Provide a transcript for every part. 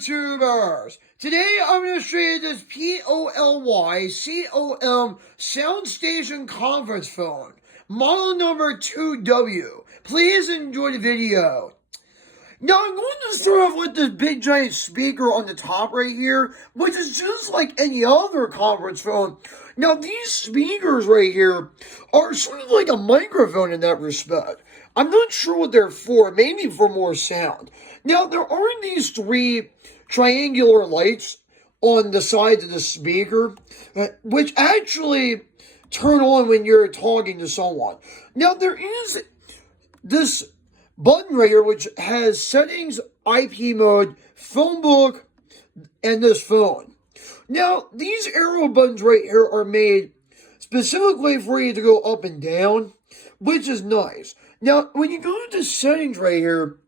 YouTubers! Today I'm going to show you this Polycom Soundstation conference phone, model number 2W. Please enjoy the video. Now I'm going to start off with this big giant speaker on the top right here, which is just like any other conference phone. Now these speakers right here are sort of like a microphone in that respect. I'm not sure what they're for, maybe for more sound. Now there are these three triangular lights on the sides of the speaker, which actually turn on when you're talking to someone. Now there is this button right here which has settings, IP mode, phone book, and this phone. Now these arrow buttons right here are made specifically for you to go up and down, which is nice. Now when you go to settings right here,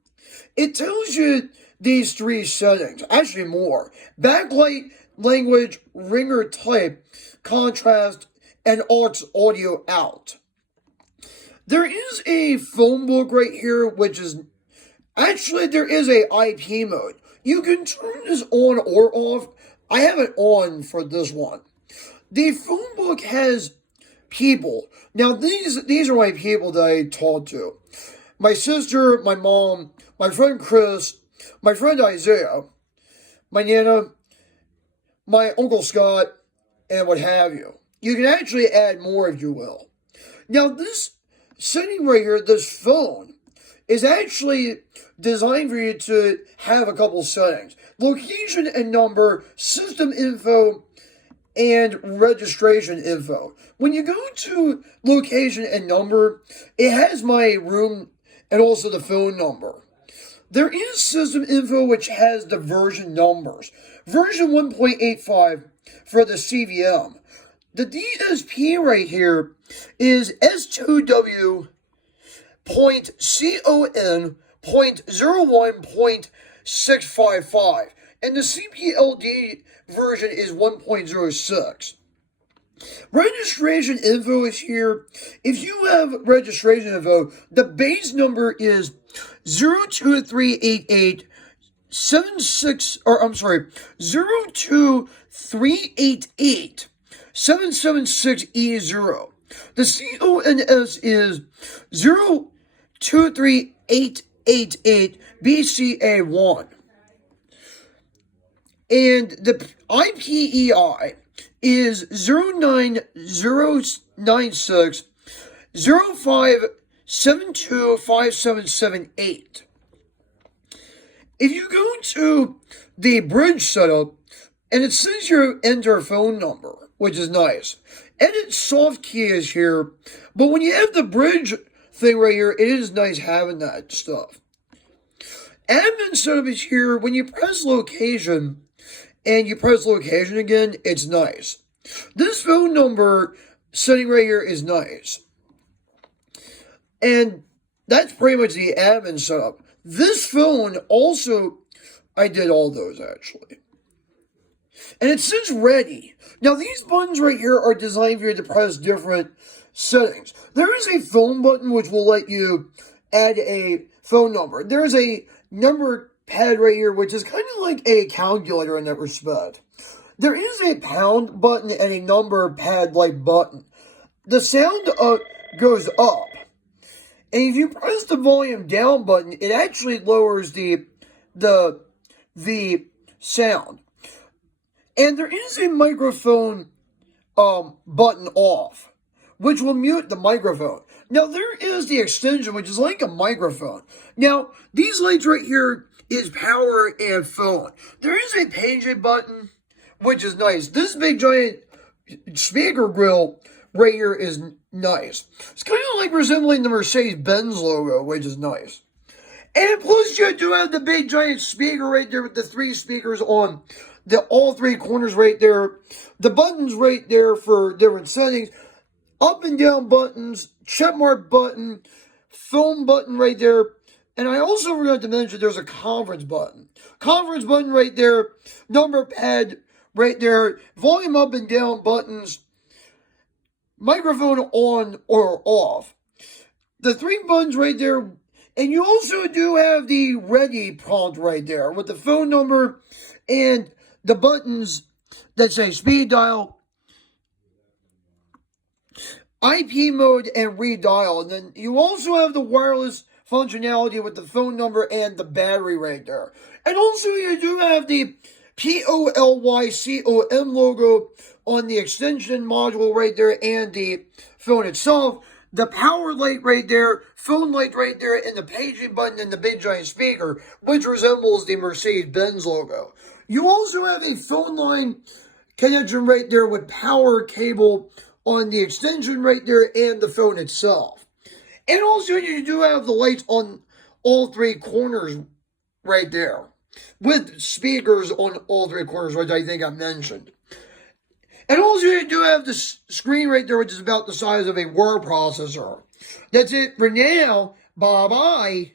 it tells you these three settings, actually more: backlight, language, ringer type, contrast, and aux audio out. There is a phone book right here, which is, actually there is a IP mode. You can turn this on or off. I have it on for this one. The phone book has people. Now these are my people that I talk to. My sister, my mom, my friend Chris, my friend Isaiah, my Nana, my Uncle Scott, and what have you. You can actually add more if you will. Now this setting right here, this phone, is actually designed for you to have a couple settings: location and number, system info, and registration info. When you go to location and number, it has my room and also the phone number. There is system info, which has the version numbers. Version 1.85 for the CVM. The DSP right here is S2W.CON.01.655, and the CPLD version is 1.06. Registration info is here. If you have registration info, the base number is 02388 02388 776E0. The CONS is 023888 BCA1. And the IPEI is 09096 05725778. If you go to the bridge setup, and it says you enter phone number, which is nice. Edit soft key is here, but when you have the bridge thing right here, it is nice having that stuff. Admin setup is here. When you press location, and you press location again, it's nice. This phone number setting right here is nice. And that's pretty much the admin setup. This phone also, I did all those actually. And it says ready. Now these buttons right here are designed for you to press different settings. There is a phone button which will let you add a phone number. There is a number pad right here which is kind of like a calculator in that respect. There is a pound button and a number pad like button. The sound goes up. And if you press the volume down button, it actually lowers the sound. And there is a microphone button off, which will mute the microphone. Now there is the extension, which is like a microphone. Now these lights right here is power and phone. There is a page button, which is nice. This big giant speaker grill right here is nice. It's kind of like resembling the Mercedes-Benz logo, which is nice. And plus you do have the big giant speaker right there with the three speakers on all three corners right there. The buttons right there for different settings. Up and down buttons, checkmark button, phone button right there. And I also forgot to mention there's a conference button. Conference button right there. Number pad right there. Volume up and down buttons. Microphone on or off. The three buttons right there And you also do have the ready prompt right there with the phone number and the buttons that say speed dial, IP mode, and redial. And then you also have the wireless functionality with the phone number and the battery right there. And also you do have the Polycom logo on the extension module right there and the phone itself. The power light right there, phone light right there, and the paging button and the big giant speaker, which resembles the Mercedes-Benz logo. You also have a phone line connection right there with power cable on the extension right there and the phone itself. And also you do have the lights on all three corners right there, with speakers on all three corners, which I think I mentioned. And also you do have the screen right there, which is about the size of a word processor. That's it for now. Bye-bye.